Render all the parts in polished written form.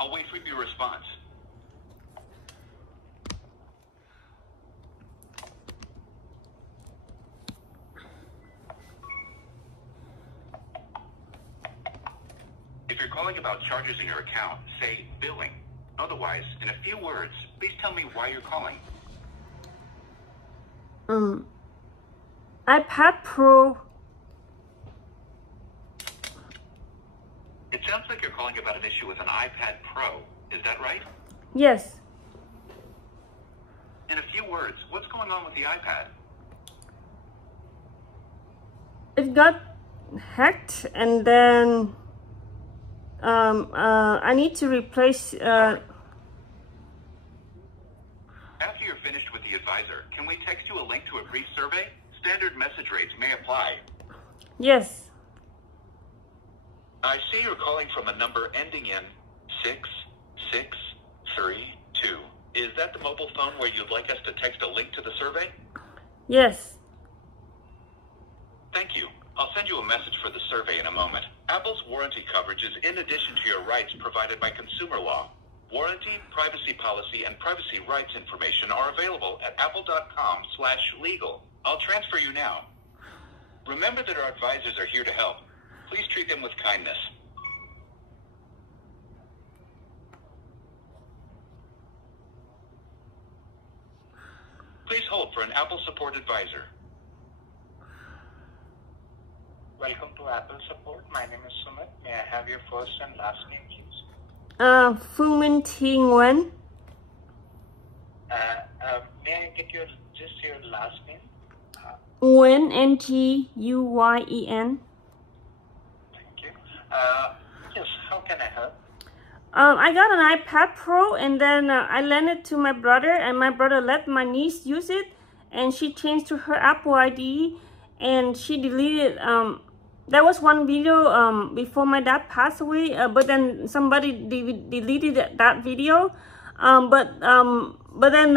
I'll wait for your response. If you're calling about charges in your account, say billing. Otherwise, in a few words, please tell me why you're calling. iPad Pro. It sounds like you're calling about an issue with an iPad Pro. Is that right? Yes. In a few words, what's going on with the iPad? It got hacked, and then I need to replace. After you're finished with the advisor, can we text you a link to a brief survey? Standard message rates may apply. Yes. I see you're calling from a number ending in 6632. Is that the mobile phone where you'd like us to text a link to the survey? Yes. Thank you. I'll send you a message for the survey in a moment. Apple's warranty coverage is in addition to your rights provided by consumer law. Warranty, privacy policy, and privacy rights information are available at apple.com/legal. I'll transfer you now. Remember that our advisors are here to help. Please treat them with kindness. Please hold for an Apple support advisor. Welcome to Apple support. My name is Sumit. May I have your first and last name, please? Phương Minh Thi Nguyen. May I get your last name? Nguyen, N-G-U-Y-E-N. Thank you. Yes, how can I help? I got an iPad Pro, and then I lent it to my brother, and my brother let my niece use it, and she changed to her Apple ID, and she deleted. There was one video before my dad passed away, but then somebody deleted that video. But then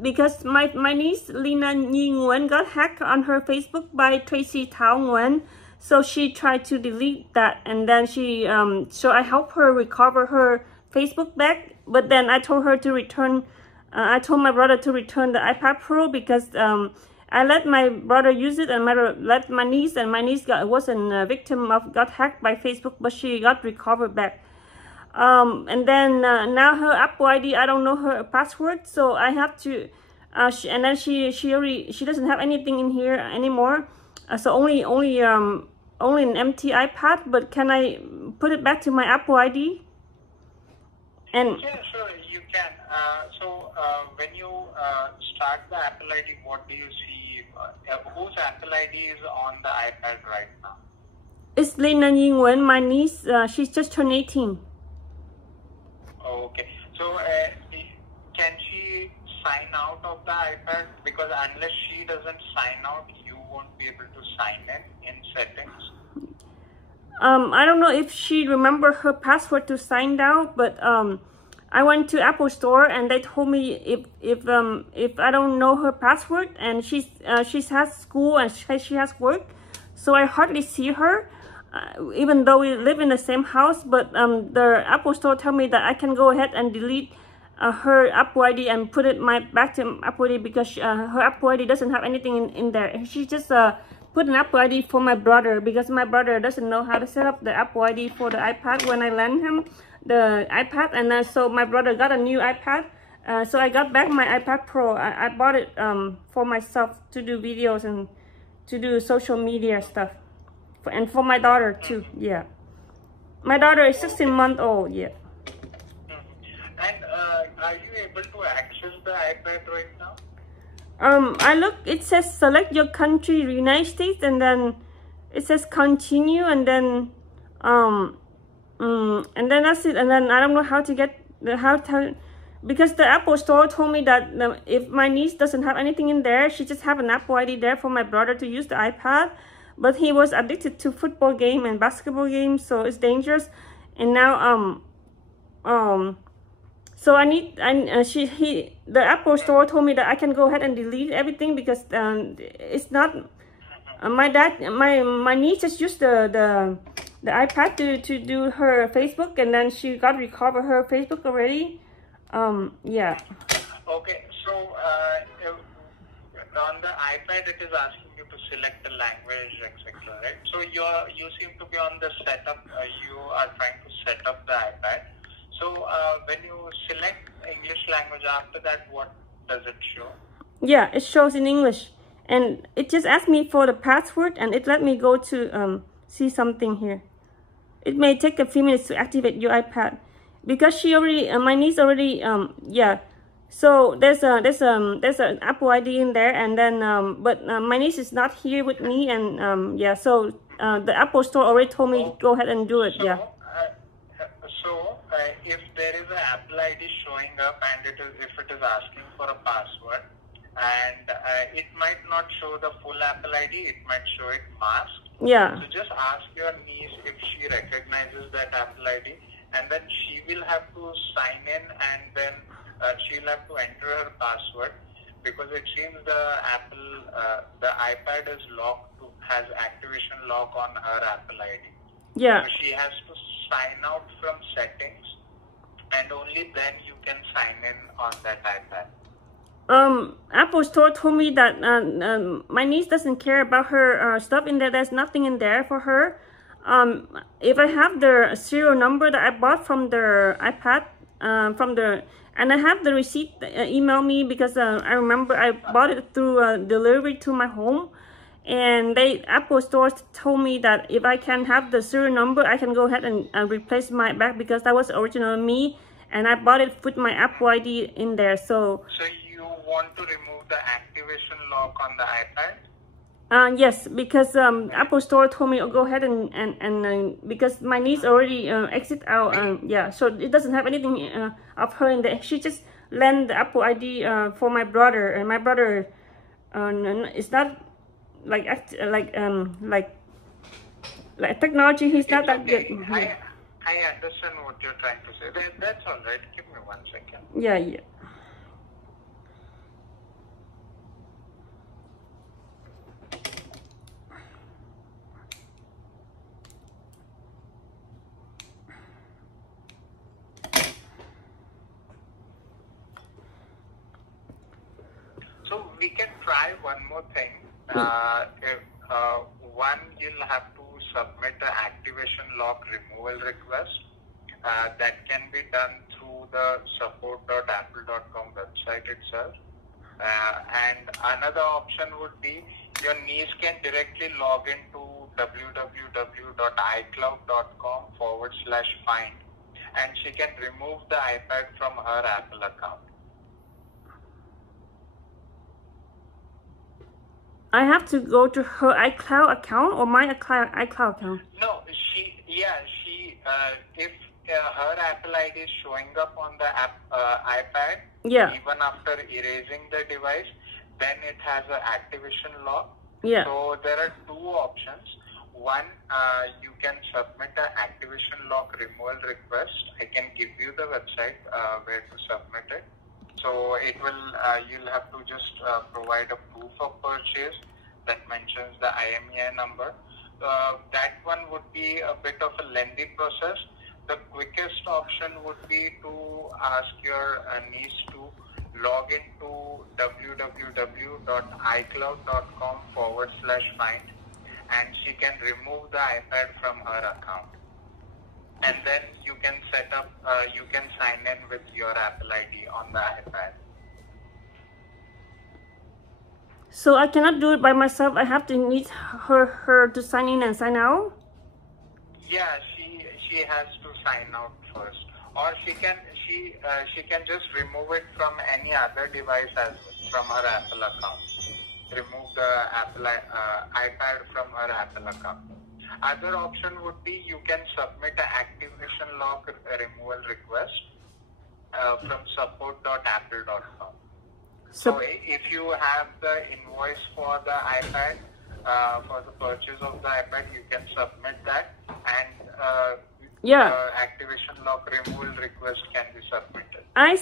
because my niece Lina Nhi Nguyen got hacked on her Facebook by Tracy Thao Nguyen, so she tried to delete that, and then she so I helped her recover her Facebook back. But then I told her to return. I told my brother to return the iPad Pro because I let my brother use it, and let my niece, and my niece wasn't a victim of got hacked by Facebook, but she got recovered back. And then now her Apple ID, I don't know her password, so I have to. And then she doesn't have anything in here anymore. So only an empty iPad. But can I put it back to my Apple ID? And Yeah, sure, you can. When you start the Apple ID, what do you see? Whose Apple ID is on the iPad right now? it's Lina Nhi Nguyen, my niece. She's just turned 18. Okay. So, can she sign out of the iPad? Because unless she doesn't sign out, you won't be able to sign in settings. I don't know if she remember her password to sign out, but I went to Apple Store, and they told me if I don't know her password, and she has school and she has work, so I hardly see her, even though we live in the same house. But the Apple Store told me that I can go ahead and delete her Apple ID and put it back to Apple ID, because her Apple ID doesn't have anything in there. She just put an Apple ID for my brother, because my brother doesn't know how to set up the Apple ID for the iPad when I lent him the iPad. And so my brother got a new iPad, so I got back my iPad Pro. I bought it for myself to do videos and to do social media stuff, and for my daughter too. Yeah, my daughter is 16 months old. Yeah. And are you able to access the iPad right now? I look, it says select your country, United States, and then it says continue, and then that's it. And then I don't know how to get because the Apple Store told me that if my niece doesn't have anything in there, she just have an Apple ID there for my brother to use the iPad. But he was addicted to football game and basketball games, so it's dangerous. And now so the Apple Store told me that I can go ahead and delete everything, because it's not my niece just used the the iPad to do her Facebook, and then she got recovered her Facebook already. Yeah. Okay, so on the iPad it is asking you to select the language, etc. Right? So you seem to be on the setup. You are trying to set up the iPad. So when you select English language, after that, what does it show? Yeah, it shows in English, and it just asked me for the password, and it let me go to see something here. It may take a few minutes to activate your iPad because she already, my niece already, yeah. So there's an Apple ID in there, and then but my niece is not here with me, and yeah. So the Apple Store already told me go ahead and do it. So, yeah. If there is an Apple ID showing up and if it is asking for a password, and it might not show the full Apple ID, it might show it masked. Yeah. So just ask your niece if she recognizes that Apple ID, and then she will have to sign in, and then she'll have to enter her password, because it seems the iPad is locked has activation lock on her Apple ID. Yeah. So she has to sign out from settings, and only then you can sign in on that iPad. Apple Store told me that my niece doesn't care about her stuff in there. There's nothing in there for her. If I have the serial number that I bought from the iPad, and I have the receipt, email me, because I remember I bought it through delivery to my home, and Apple Store told me that if I can have the serial number, I can go ahead and replace my bag, because that was original me, and I bought it with my Apple ID in there. So you want to remove the activation lock on the iPad? Yes, because Apple Store told me, go ahead and because my niece already exit out. Yeah, so it doesn't have anything of her in there. She just lent the Apple ID for my brother, and my brother is not like technology. He's not that good. I understand what you're trying to say. That's all right. Give me 1 second. Yeah, yeah. So we can try one more thing. One, you'll have to submit the activation lock removal request. That can be done through the support.apple.com website itself. And another option would be your niece can directly log into www.icloud.com/find, and she can remove the iPad from her Apple account. I have to go to her iCloud account or my iCloud account? No, if her Apple ID is showing up on the iPad, yeah, even after erasing the device, then it has an activation lock. Yeah. So there are two options. One, you can submit an activation lock removal request. I can give you the website where to submit it. So it will, you'll have to just provide a proof of purchase that mentions the IMEI number. That one would be a bit of a lengthy process. The quickest option would be to ask your niece to log into www.icloud.com/find, and she can remove the iPad from her account. And then you can set up, you can sign in with your Apple ID on the iPad. So I cannot do it by myself. I have to need her to sign in and sign out? Yeah, she has to sign out first, or she can just remove it from any other device as well, from her Apple account. Remove the iPad from her Apple account. Other option would be you can submit an activation lock removal request from support.apple.com. So if you have the invoice for the iPad, for the purchase of the iPad, you can submit that, and activation lock removal request can be submitted. I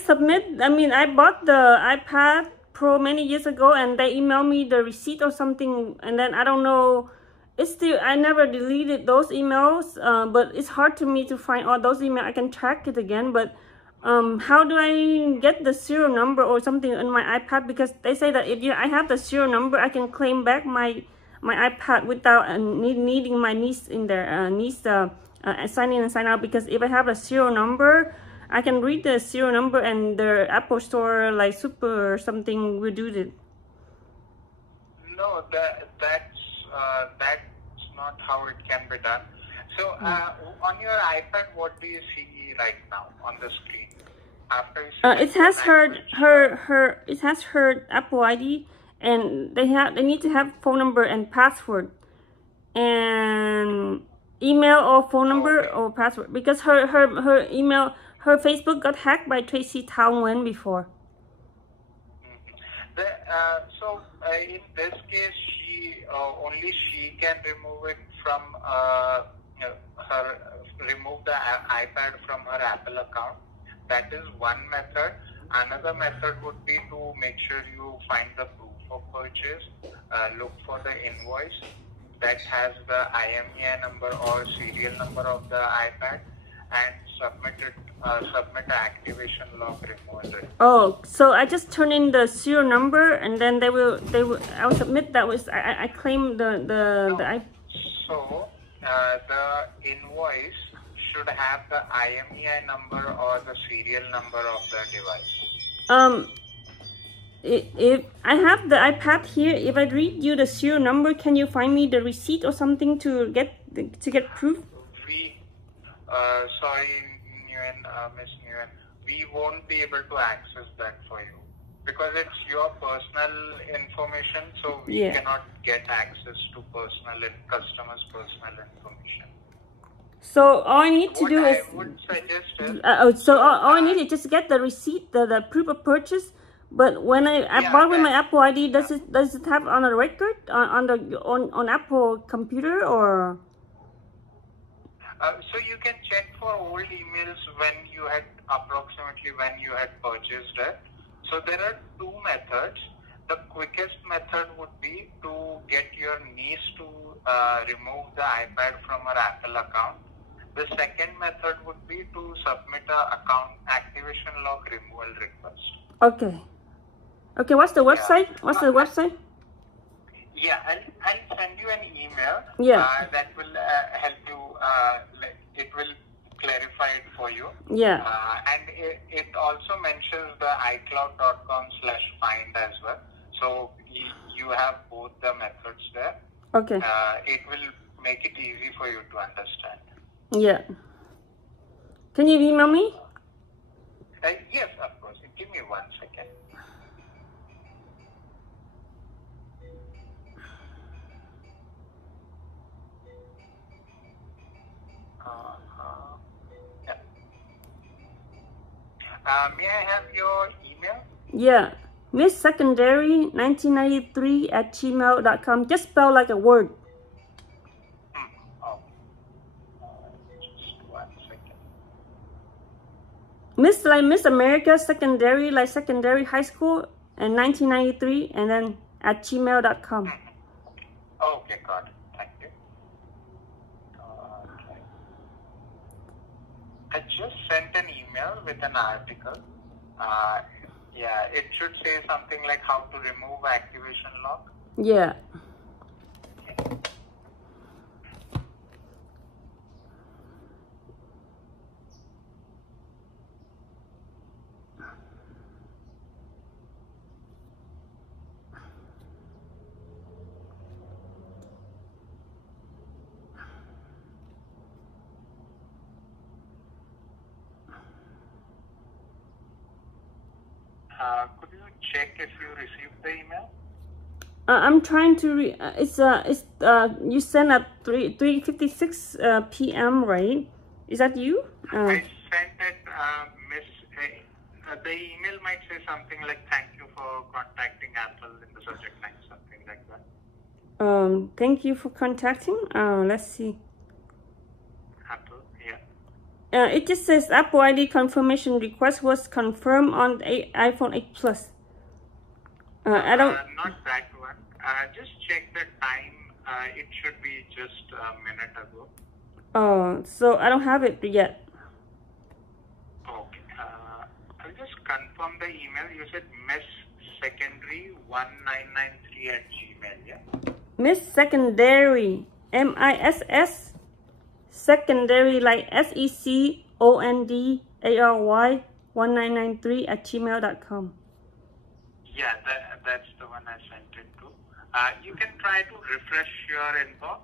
bought the iPad Pro many years ago, and they emailed me the receipt or something, and then I don't know it's still, I never deleted those emails, but it's hard to me to find all those emails. I can track it again, but how do I get the serial number or something on my iPad? Because they say that if I have the serial number, I can claim back my iPad without needing my niece in there, sign in and sign out. Because if I have a serial number, I can read the serial number and the Apple Store, like Super or something, will do it. No, that's not how it can be done. So on your iPad, what do you see right now on the screen? After it has it has her Apple ID, and they need to have phone number and password, and email or phone number or password, because her email, her Facebook got hacked by Tracy Townend before. So in this case, only she can remove it from remove the iPad from her Apple account. That is one method. Another method would be to make sure you find the proof of purchase. Look for the invoice that has the IMEI number or serial number of the iPad, and submit the activation lock removal. Oh, so I just turn in the serial number, and then I'll submit that. I claim the So the invoice should have the IMEI number or the serial number of the device. If I have the iPad here, if I read you the serial number, can you find me the receipt or something to get proof? Sorry, Miss Nguyen, we won't be able to access that for you because it's your personal information, so we cannot get access to customers' personal information. So all I need to do is, I would suggest is, so all I need is just get the receipt, the proof of purchase. But when I bought with my Apple ID, does it have on a record on Apple computer or? So you can check for old emails approximately when you had purchased it. So there are two methods. The quickest method would be to get your niece to remove the iPad from her Apple account. The second method would be to submit a account activation lock removal request. Okay. Okay, what's the website? What's the website? Yeah, I'll send you an email. Yeah. That will help you. It will clarify it for you. Yeah. And it also mentions the iCloud.com/find as well. So you have both the methods there. Okay. It will make it easy for you to understand. Yeah. Can you email me? Yes, of course. Give me 1 second. May I have your email? Yeah. misssecondary1993@gmail.com. Just spell like a word. Just 1 second. Miss like Miss America, secondary like secondary high school, and 1993, and then @gmail.com. Okay, got it. Thank you. Okay. I just sent an email with an article. Yeah, it should say something like how to remove activation lock. Yeah. Could you check if you received the email? I'm trying to you sent at 3:56 p.m. right? Is that you? I sent it, Miss. The email might say something like "Thank you for contacting Apple" in the subject line, something like that. Thank you for contacting. Let's see. Apple, yeah. It just says Apple ID confirmation request was confirmed on the iPhone 8 Plus. I don't. Not that one. Just check the time It should be just a minute ago. Oh, so I don't have it yet. Okay. I'll just confirm the email. You said misssecondary1993 @gmail. Yeah. Miss Secondary, MISS Secondary, like SECONDARY 1993 @gmail.com. Yeah, that's the one I sent it to. You can try to refresh your inbox.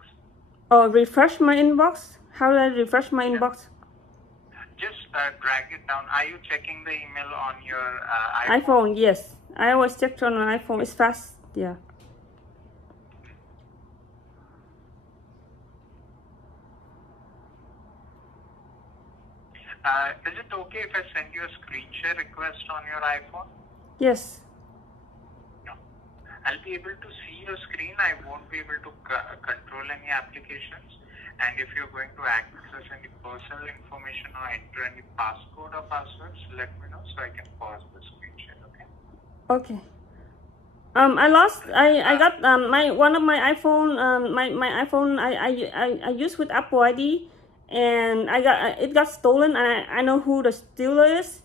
Oh, refresh my inbox? How do I refresh my inbox? Just drag it down. Are you checking the email on your iPhone, yes. I always check on my iPhone. It's fast, yeah. Is it okay if I send you a screen share request on your iPhone? Yes. No. I'll be able to see your screen. I won't be able to control any applications. And if you're going to access any personal information or enter any passcode or passwords, let me know so I can pause the screen share, okay? Okay. I got one of my iPhone, my iPhone I use with Apple ID, and it got stolen, and I know who the stealer is.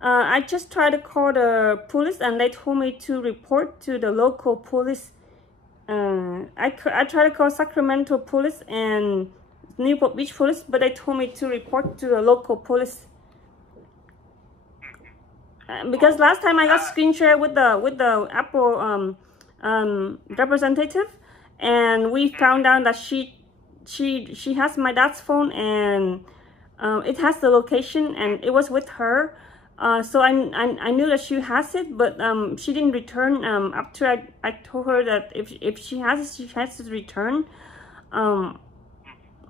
I just tried to call the police, and they told me to report to the local police. I tried to call Sacramento police and Newport Beach police, but they told me to report to the local police. Because last time I got screen share with the Apple representative, and we found out that she has my dad's phone, and it has the location, and it was with her. So I knew that she has it, but she didn't return. After I told her that if she has it, she has to return.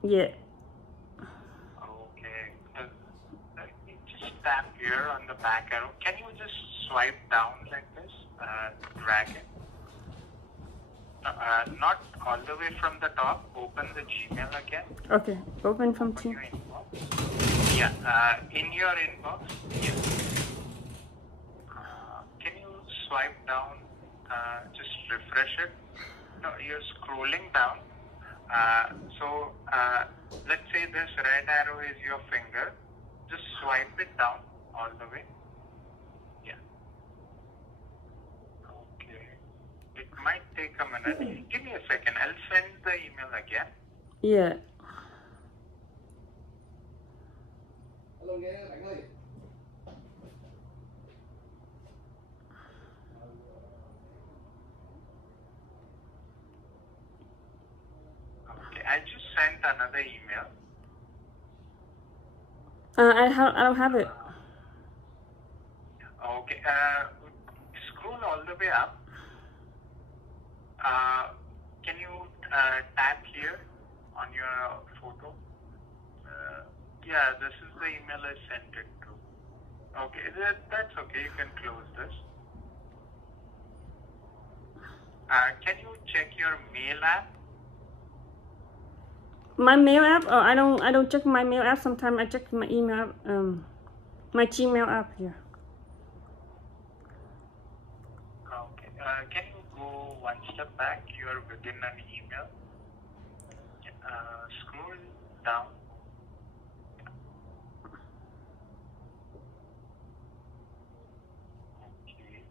Yeah. Okay. Just tap here on the back arrow. Can you just swipe down like this? Drag it. Not all the way from the top. Open the Gmail again. Okay. Open from Gmail. Yeah. In your inbox. Yeah. Can you swipe down? Just refresh it. No, you're scrolling down. So let's say this red arrow is your finger. Just swipe it down all the way. Yeah. Okay. It might take a minute. Give me a second. I'll send the email again. Yeah. Okay. I just sent another email. I don't have it. Okay. Scroll all the way up. Can you tap here on your photo? Yeah, this is the email I sent it to. Okay, that's okay. You can close this. Can you check your mail app? My mail app? Oh, I don't check my mail app. Sometimes I check my email, my Gmail app here. Okay. Can you go one step back? You are within an email. Scroll down. Okay.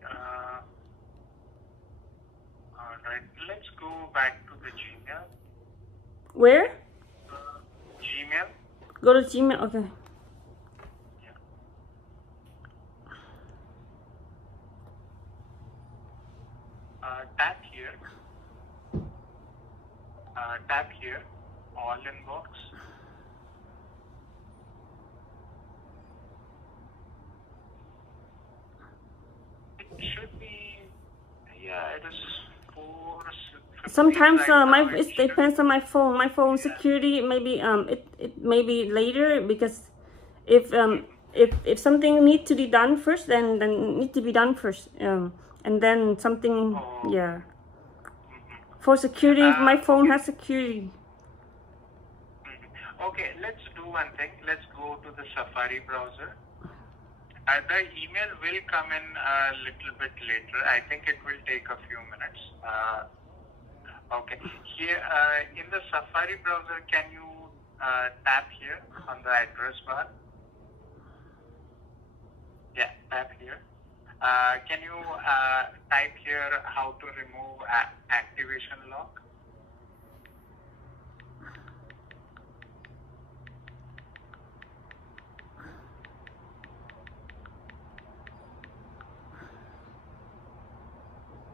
All right. Let's go back to the Gmail. Where? Gmail. Go to Gmail. Okay. Yeah. Tap here. Tap here. All inbox. It should be. Yeah, it is 4:50 Sometimes right now. it depends on my phone. My phone security maybe it may be later, because if something needs to be done first, then need to be done first. And then something, yeah. For security, my phone has security. Okay, let's do one thing. Let's go to the Safari browser. The email will come in a little bit later. I think it will take a few minutes. Okay. Here in the Safari browser, can you tap here on the address bar? Yeah, tap here. Can you type here how to remove activation lock?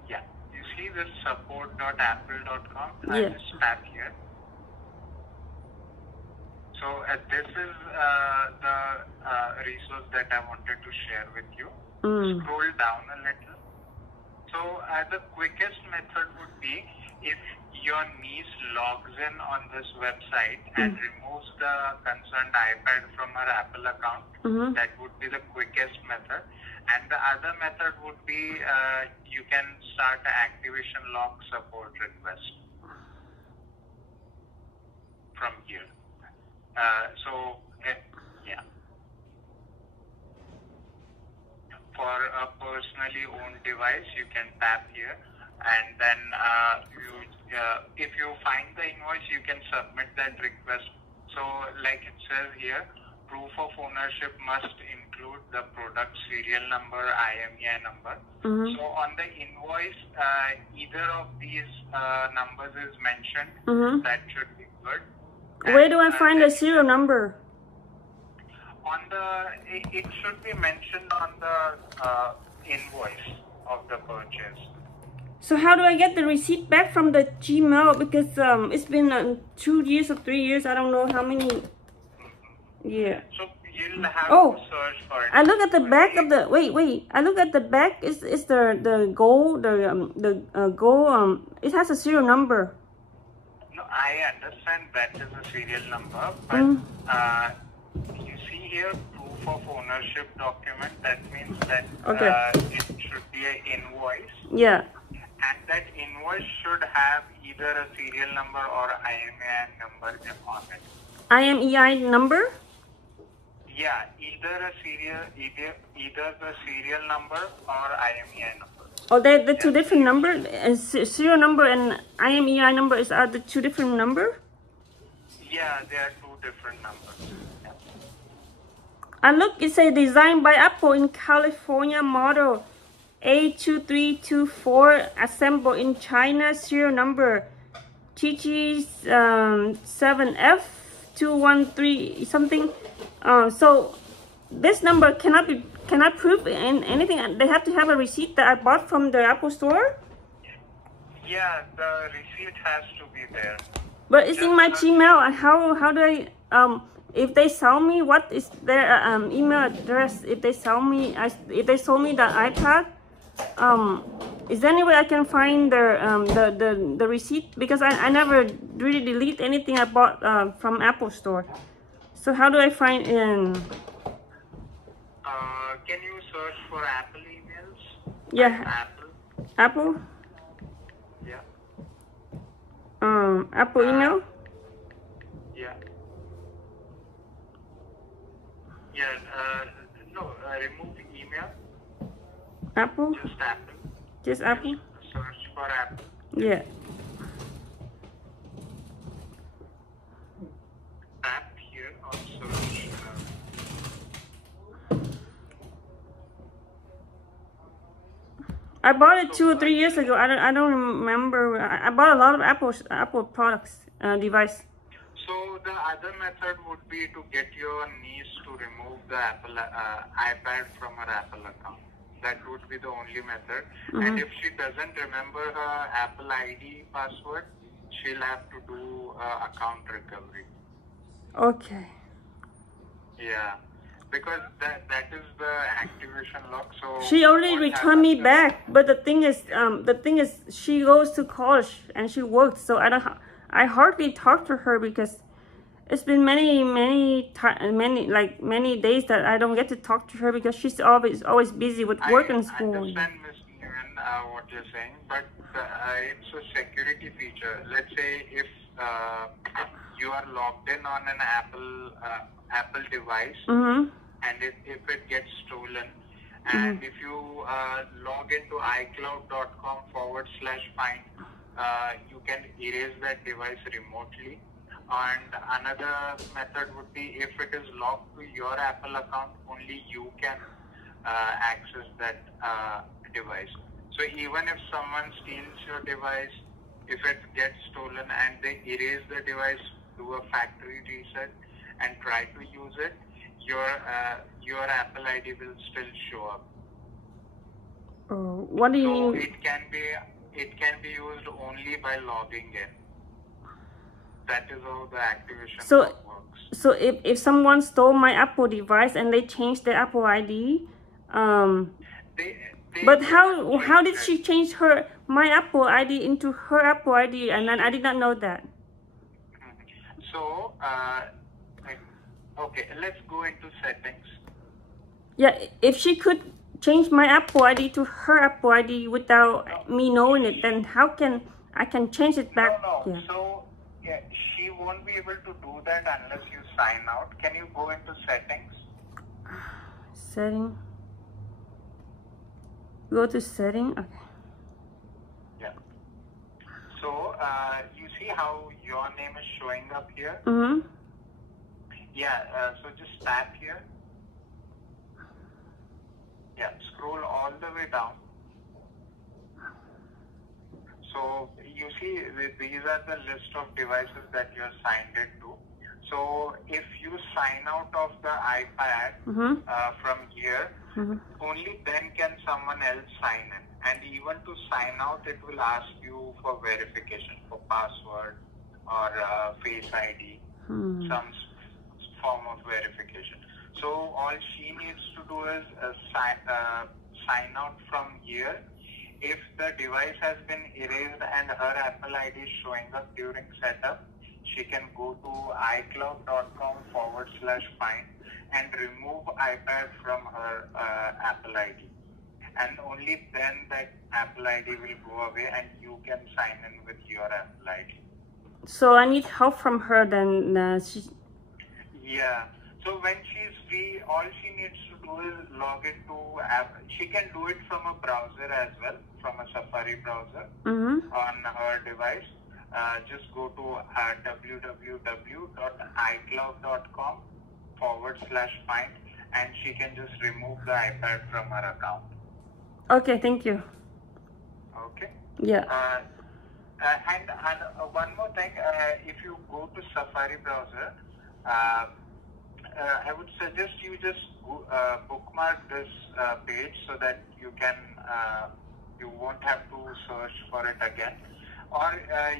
Yeah, you see this support.apple.com. Yeah. I just tap here. So this is the resource that I wanted to share with you. Scroll down a little. So the quickest method would be if your niece logs in on this website and removes the concerned iPad from her Apple account. That would be the quickest method. And the other method would be you can start an activation lock support request from here. Yeah. For a personally owned device, you can tap here, and then if you find the invoice, you can submit that request. So, like it says here, proof of ownership must include the product serial number, IMEI number. So, on the invoice, either of these numbers is mentioned. That should be good. Where do I find the serial number? On it should be mentioned on the invoice of the purchase. So how do I get the receipt back from the Gmail? Because it's been 2 years or 3 years. I don't know how many. Yeah. So you'll have to search for it. I look at the back of the wait. I look at the back. Is the gold gold it has a serial number. No, I understand that is a serial number, but you see here proof of ownership document. That means that it should be an invoice. Yeah. And that invoice should have either a serial number or IMEI number on it. IMEI number? Yeah, either the serial number or IMEI number. Oh, they're the two different numbers. Serial number and IMEI number are the two different numbers? Yeah, they are two different numbers. Yeah. I look, it says designed by Apple in California, model A2324, assembled in China, serial number TG7F213 something. So this number cannot prove anything. They have to have a receipt that I bought from the Apple store. Yeah, the receipt has to be there. But it's in my Gmail. How do I if they sell me, what is their email address? If they sold me the iPad, is there any way I can find the receipt? Because I never really delete anything I bought from Apple store. So how do I find in? Can you search for Apple emails? Yeah. Apple? Yeah. Apple email? Yeah. Yeah, no, remove email. Apple? Just Apple. Just Apple? Just search for Apple. Yeah. Tap here on search. I bought it 2 or 3 years ago. I don't remember. I bought a lot of Apple products, device. So the other method would be to get your niece to remove the Apple iPad from her Apple account. That would be the only method. And if she doesn't remember her Apple ID password, she'll have to do account recovery. Okay. Yeah, because that is the activation lock. So she already returned me back, but the thing is she goes to college and she works, so I hardly talk to her because it's been many days that I don't get to talk to her because she's always busy with work and school. I understand, Ms. Nguyen, what you're saying, but it's a security feature. Let's say if you are logged in on an Apple device, and if it gets stolen, and if you log into iCloud.com/find, you can erase that device remotely. And another method would be if it is locked to your Apple account, only you can access that device. So even if someone steals your device, if it gets stolen and they erase the device, do a factory reset and try to use it, your Apple ID will still show up. What do you So mean? it can be used only by logging in. That is how the activation lock works. So if someone stole my Apple device and they changed their Apple ID, but how did she change my Apple ID into her Apple ID, and then I did not know that? So okay, let's go into settings. Yeah, if she could change my Apple ID to her Apple ID without me knowing it, then how can I change it back? No. Yeah. So yeah, she won't be able to do that unless you sign out. Can you go into settings? Setting. Go to setting. Okay. Yeah. So you see how your name is showing up here? Mm-hmm. Yeah. So just tap here. Yeah. Scroll all the way down. So you see these are the list of devices that you're signed into. So if you sign out of the iPad from here, only then can someone else sign in. And even to sign out, it will ask you for verification, for password or Face ID, some form of verification. So all she needs to do is sign out from here. If the device has been erased and her Apple ID is showing up during setup, she can go to iCloud.com/find and remove iPad from her Apple ID. And only then that Apple ID will go away and you can sign in with your Apple ID. So I need help from her then. Yeah. So when she's free, all she needs to do is log into app. She can do it from a browser as well, from a Safari browser on her device. Just go to www.icloud.com/find and she can just remove the iPad from her account. Okay, thank you. Okay. Yeah. And one more thing, if you go to Safari browser, I would suggest you just bookmark this page so that you can you won't have to search for it again. Or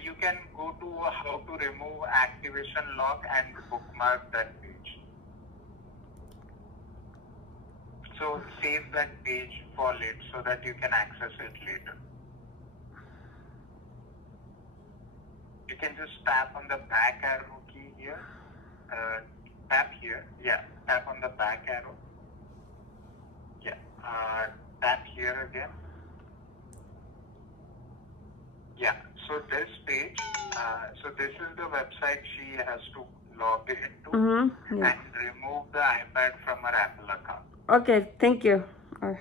you can go to how to remove activation lock and bookmark that page. So save that page for later so that you can access it later. You can just tap on the back arrow key here. Tap here. Yeah, tap on the back arrow. Yeah, tap here again. Yeah, so this page, so this is the website she has to log into and remove the iPad from her Apple account. Okay, thank you. Okay,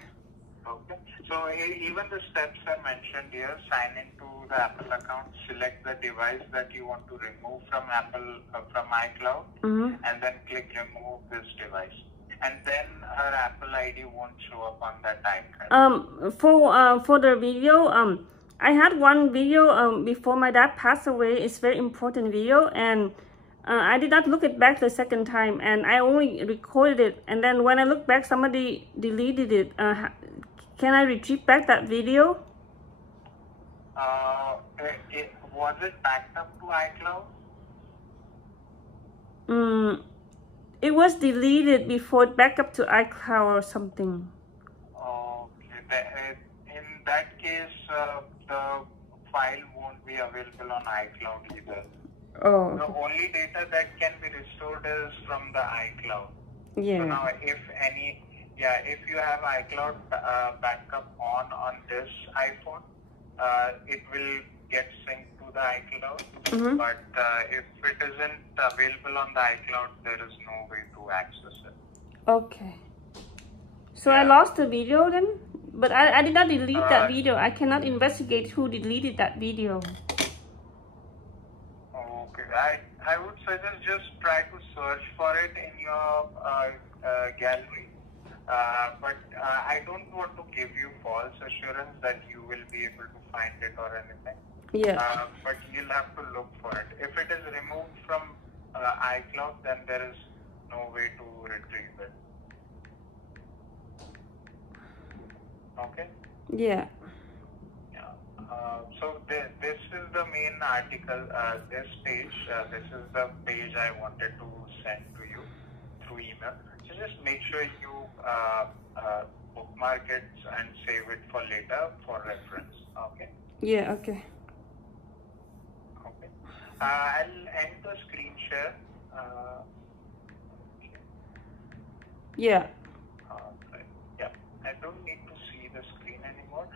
so even the steps are mentioned here. Sign into the Apple account, select the device that you want to remove from Apple, from iCloud, and then click remove this device. And then her Apple ID won't show up on that iPad. For the video, I had one video before my dad passed away. It's very important video, and I did not look it back the second time, and I only recorded it. And then when I look back, somebody deleted it. Can I retrieve back that video? Was it backed up to iCloud? It was deleted before it backed up to iCloud or something. Okay. In that case, the file won't be available on iCloud either. Oh. The only data that can be restored is from the iCloud. Yeah. So now, if you have iCloud backup on this iPhone, it will get synced to the iCloud. But if it isn't available on the iCloud, there is no way to access it. Okay. So I lost the video then? But I did not delete that video. I cannot investigate who deleted that video. Okay, I would suggest just try to search for it in your gallery. But I don't want to give you false assurance that you will be able to find it or anything. Yeah. But you'll have to look for it. If it is removed from iCloud, then there is no way to retrieve it. Okay? Yeah. So this is the main article, this page, this is the page I wanted to send to you through email. So just make sure you bookmark it and save it for later for reference. Okay? Yeah, okay. Okay. I'll end the screen share. Okay. Yeah. Right. Yeah. I don't need to see the screen anymore.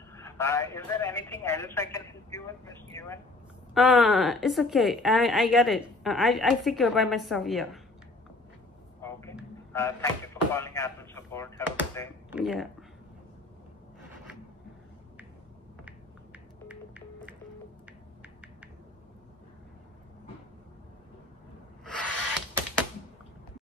Is there anything else I can help you with, Ms. Nguyen? It's okay. I got it. I figure by myself. Yeah. Okay. Thank you for calling Apple Support. Have a good day. Yeah.